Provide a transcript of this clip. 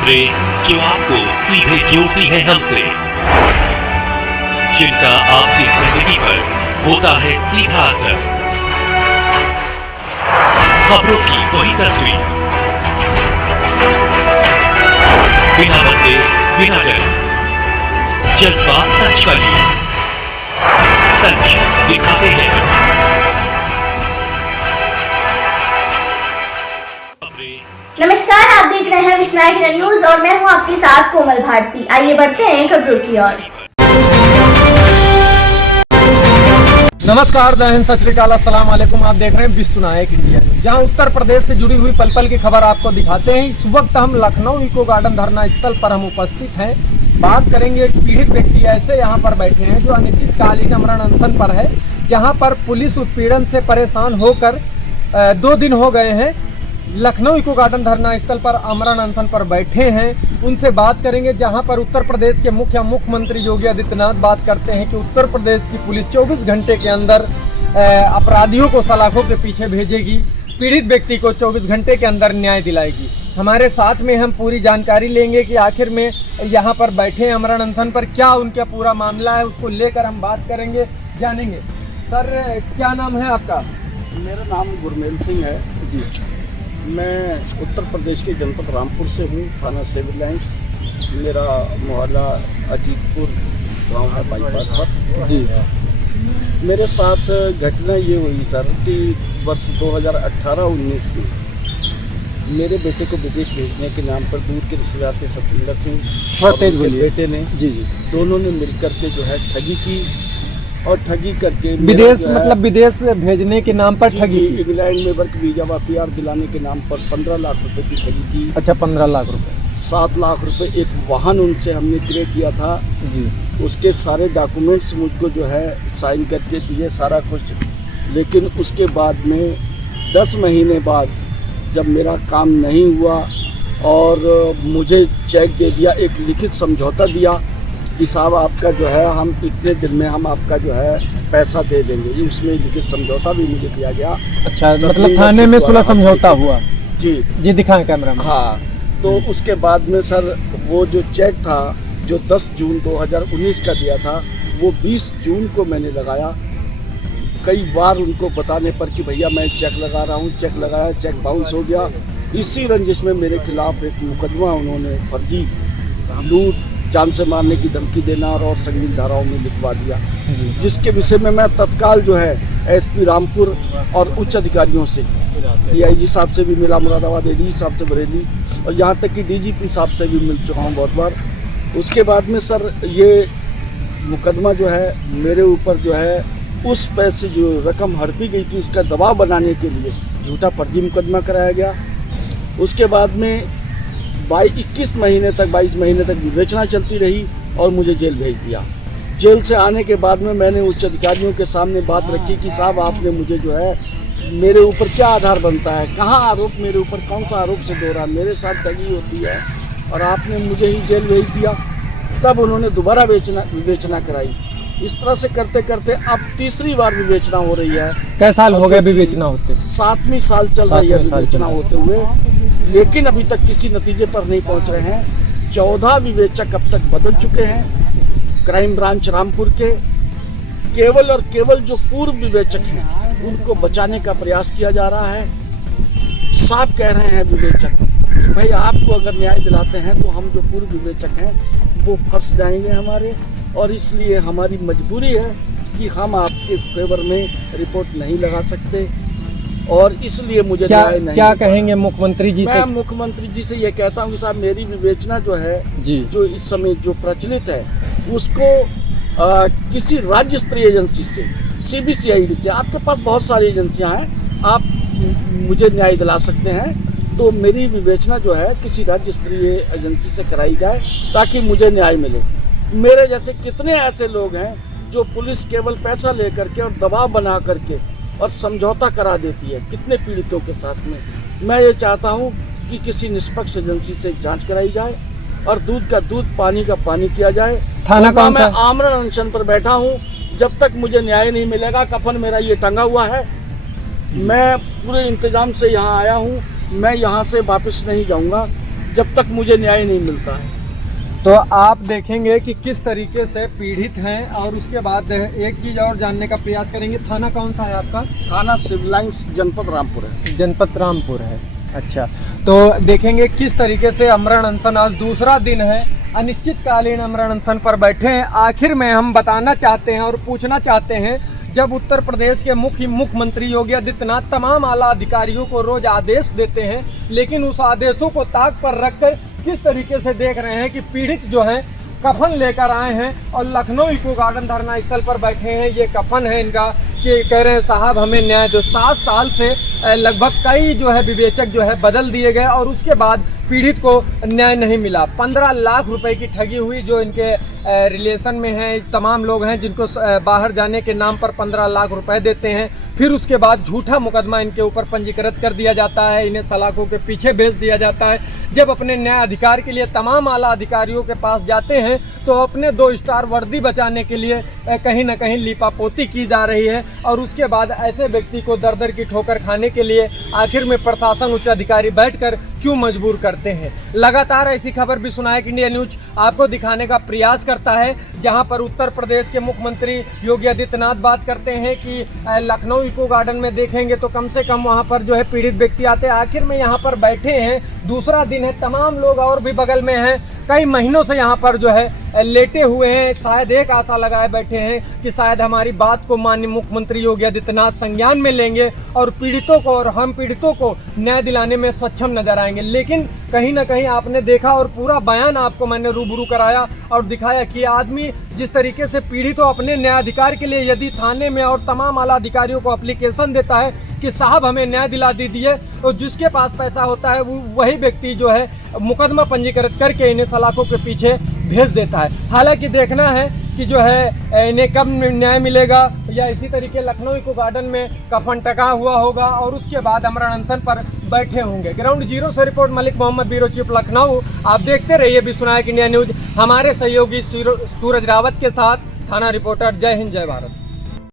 खबरें जो आपको सीधे जोड़ती है हमसे, जिनका आपकी जिंदगी पर होता है सीधा असर। खबरों की वही तस्वीर, बिना बदले बिना डर, जज्बा सच का लिए, सच दिखाते हैं। नमस्कार, आप देख रहे हैं विश्वनायक न्यूज और मैं हूं आपके साथ कोमल भारती। आइए बढ़ते हैं खबरों की ओर। नमस्कार, जय हिंद, सत श्री अकाल, अस्सलाम वालेकुम। आप देख रहे हैं विश्वनायक इंडिया न्यूज, जहां उत्तर प्रदेश से जुड़ी हुई पल पल की खबर आपको दिखाते हैं। इस वक्त हम लखनऊ इको गार्डन धरना स्थल पर हम उपस्थित हैं। बात करेंगे, एक पीड़ित व्यक्ति ऐसे यहाँ पर बैठे हैं जो अनिश्चितकालीन अमरण अनशन पर है, जहाँ पर पुलिस उत्पीड़न से परेशान होकर 2 दिन हो गए हैं। लखनऊ इको गार्डन धरना स्थल पर अमरण अनशन पर बैठे हैं। उनसे बात करेंगे, जहां पर उत्तर प्रदेश के मुख्यमंत्री योगी आदित्यनाथ बात करते हैं कि उत्तर प्रदेश की पुलिस 24 घंटे के अंदर अपराधियों को सलाखों के पीछे भेजेगी, पीड़ित व्यक्ति को 24 घंटे के अंदर न्याय दिलाएगी। हमारे साथ में हम पूरी जानकारी लेंगे कि आखिर में यहाँ पर बैठे अमरण अनशन पर क्या उनका पूरा मामला है, उसको लेकर हम बात करेंगे, जानेंगे। सर, क्या नाम है आपका? मेरा नाम गुरमेल सिंह है जी। मैं उत्तर प्रदेश के जनपद रामपुर से हूँ, थाना सिविल लाइन्स। मेरा मोहल्ला अजीतपुर गांव है, बाईपास पर जी। मेरे साथ घटना ये हुई सर कि वर्ष 2018-19 में मेरे बेटे को विदेश भेजने के नाम पर दूर के रिश्तेदार थे सतिंदर सिंह और उनके बेटे ने जी दोनों ने मिलकर के जो है ठगी की, और ठगी करके विदेश विदेश भेजने के नाम पर ठगी, इंग्लैंड में वर्क वीजा व PR दिलाने के नाम पर 15 लाख रुपए की ठगी की। अच्छा, 15 लाख रुपए। 7 लाख रुपए एक वाहन उनसे हमने क्रय किया था जी। उसके सारे डॉक्यूमेंट्स मुझको जो है साइन करके दिए, सारा कुछ। लेकिन उसके बाद में 10 महीने बाद जब मेरा काम नहीं हुआ और मुझे चेक दे दिया, एक लिखित समझौता दिया कि साहब आपका जो है हम इतने दिन में हम आपका जो है पैसा दे देंगे, उसमें लिखित समझौता भी मुझे दिया गया। अच्छा, मतलब थाने में सुलह समझौता हुआ जी जी, दिखाएं कैमरा में। हाँ, तो उसके बाद में सर वो जो चेक था जो 10 जून 2019 का दिया था, वो 20 जून को मैंने लगाया। कई बार उनको बताने पर कि भैया मैं चेक लगा रहा हूँ, चेक लगाया, चेक बाउंस हो गया। इसी रंजिश में मेरे खिलाफ एक मुकदमा उन्होंने फर्जी लूट, जान से मारने की धमकी देना और संगीन धाराओं में लिखवा दिया, जिसके विषय में मैं तत्काल जो है SP रामपुर और उच्च अधिकारियों से, DIG साहब से भी मिला, मुरादाबाद ADG साहब से बरेली, और यहाँ तक कि DGP साहब से भी मिल चुका हूँ बहुत बार। उसके बाद में सर ये मुकदमा जो है मेरे ऊपर जो है उस पैसे जो रकम हड़पी गई थी उसका दबाव बनाने के लिए झूठा फर्जी मुकदमा कराया गया। उसके बाद में 22 महीने तक विवेचना चलती रही और मुझे जेल भेज दिया। जेल से आने के बाद में मैंने उच्च अधिकारियों के सामने बात रखी कि साहब आपने मुझे जो है मेरे ऊपर क्या आधार बनता है, कहाँ आरोप मेरे ऊपर, कौन सा आरोप से दो रहा, मेरे साथ ठगी होती है और आपने मुझे ही जेल भेज दिया। तब उन्होंने दोबारा विवेचना कराई। इस तरह से करते करते अब तीसरी बार विवेचना हो रही है। कैसे साल हो गए विवेचना होते? 7वीं साल चल रही है विवेचना होते हुए, लेकिन अभी तक किसी नतीजे पर नहीं पहुंच रहे हैं। 14 विवेचक अब तक बदल चुके हैं। क्राइम ब्रांच रामपुर के केवल और केवल जो पूर्व विवेचक हैं उनको बचाने का प्रयास किया जा रहा है। साफ कह रहे हैं विवेचक कि भाई आपको अगर न्याय दिलाते हैं तो हम जो पूर्व विवेचक हैं वो फंस जाएंगे हमारे, और इसलिए हमारी मजबूरी है कि हम आपके फेवर में रिपोर्ट नहीं लगा सकते, और इसलिए मुझे न्याय नहीं। क्या कहेंगे मुख्यमंत्री जी से? मैं मुख्यमंत्री जी से ये कहता हूँ कि साहब मेरी विवेचना जो है जी, जो इस समय जो प्रचलित है उसको किसी राज्य स्तरीय एजेंसी से, CBCID से, आपके पास बहुत सारी एजेंसियाँ हैं, आप मुझे न्याय दिला सकते हैं, तो मेरी विवेचना जो है किसी राज्य स्तरीय एजेंसी से कराई जाए ताकि मुझे न्याय मिले। मेरे जैसे कितने ऐसे लोग हैं जो पुलिस केवल पैसा लेकर के और दबाव बना करके और समझौता करा देती है कितने पीड़ितों के साथ में। मैं ये चाहता हूँ कि किसी निष्पक्ष एजेंसी से जांच कराई जाए और दूध का दूध, पानी का पानी किया जाए। थाना कौन सा? मैं आमरण अनशन पर बैठा हूँ, जब तक मुझे न्याय नहीं मिलेगा। कफन मेरा ये टंगा हुआ है, मैं पूरे इंतजाम से यहाँ आया हूँ, मैं यहाँ से वापस नहीं जाऊँगा। जब तक मुझे न्याय नहीं मिलता है। तो आप देखेंगे कि किस तरीके से पीड़ित हैं, और उसके बाद एक चीज़ और जानने का प्रयास करेंगे। थाना कौन सा है आपका? थाना सिविल लाइंस, जनपद रामपुर है। जनपद रामपुर है, अच्छा। तो देखेंगे किस तरीके से अमरण अनशन, आज दूसरा दिन है, अनिश्चितकालीन अमरण अनशन पर बैठे हैं। आखिर में हम बताना चाहते हैं और पूछना चाहते हैं, जब उत्तर प्रदेश के मुख्यमंत्री योगी आदित्यनाथ तमाम आला अधिकारियों को रोज आदेश देते हैं, लेकिन उस आदेशों को ताक पर रखकर किस तरीके से देख रहे हैं कि पीड़ित जो हैं कफन लेकर आए हैं और लखनऊ इको गार्डन धरना स्थल पर बैठे हैं। ये कफन है इनका, कि कह रहे हैं साहब हमें न्याय दो। 7 साल से लगभग कई जो है विवेचक जो है बदल दिए गए और उसके बाद पीड़ित को न्याय नहीं मिला। 15 लाख रुपए की ठगी हुई। जो इनके रिलेशन में हैं तमाम लोग हैं जिनको बाहर जाने के नाम पर 15 लाख रुपए देते हैं, फिर उसके बाद झूठा मुकदमा इनके ऊपर पंजीकृत कर दिया जाता है, इन्हें सलाखों के पीछे भेज दिया जाता है। जब अपने न्याय अधिकार के लिए तमाम आला अधिकारियों के पास जाते हैं तो अपने 2 स्टार वर्दी बचाने के लिए कहीं ना कहीं लीपापोती की जा रही है, और उसके बाद ऐसे व्यक्ति को दर दर की ठोकर खाने के लिए आखिर में प्रशासन उच्च अधिकारी बैठकर क्यों मजबूर करते हैं। लगातार ऐसी खबर भी विश्वनायक इंडिया न्यूज आपको दिखाने का प्रयास करता है, जहां पर उत्तर प्रदेश के मुख्यमंत्री योगी आदित्यनाथ बात करते हैं कि लखनऊ इको गार्डन में देखेंगे तो कम से कम वहां पर जो है पीड़ित व्यक्ति आते हैं। आखिर में यहां पर बैठे हैं, दूसरा दिन है, तमाम लोग और भी बगल में हैं, कई महीनों से यहाँ पर जो है लेटे हुए हैं। शायद एक आशा लगाए बैठे हैं कि शायद हमारी बात को माननीय मुख्यमंत्री योगी आदित्यनाथ संज्ञान में लेंगे और पीड़ितों को और हम पीड़ितों को न्याय दिलाने में सक्षम नजर आएंगे। लेकिन कहीं ना कहीं आपने देखा, और पूरा बयान आपको मैंने रूबरू कराया और दिखाया कि आदमी जिस तरीके से पीड़ित हो अपने न्यायाधिकार के लिए यदि थाने में और तमाम आला अधिकारियों को एप्लीकेशन देता है कि साहब हमें न्याय दिला दीजिए, तो जिसके पास पैसा होता है वही व्यक्ति जो है मुकदमा पंजीकृत करके इन्हें सलाखों के पीछे भेज देता है। हालांकि देखना है कि जो है इन्हें कब न्याय मिलेगा, या इसी तरीके लखनऊ इको गार्डन में कफन टका हुआ होगा और उसके बाद अमरण अनशन पर बैठे होंगे। ग्राउंड जीरो से report Malik Mohammad, bureau chief Lucknow. आप देखते रहिए विश्वनायक इंडिया न्यूज, हमारे सहयोगी सूरज रावत के साथ थाना रिपोर्टर। जय हिंद, जय भारत।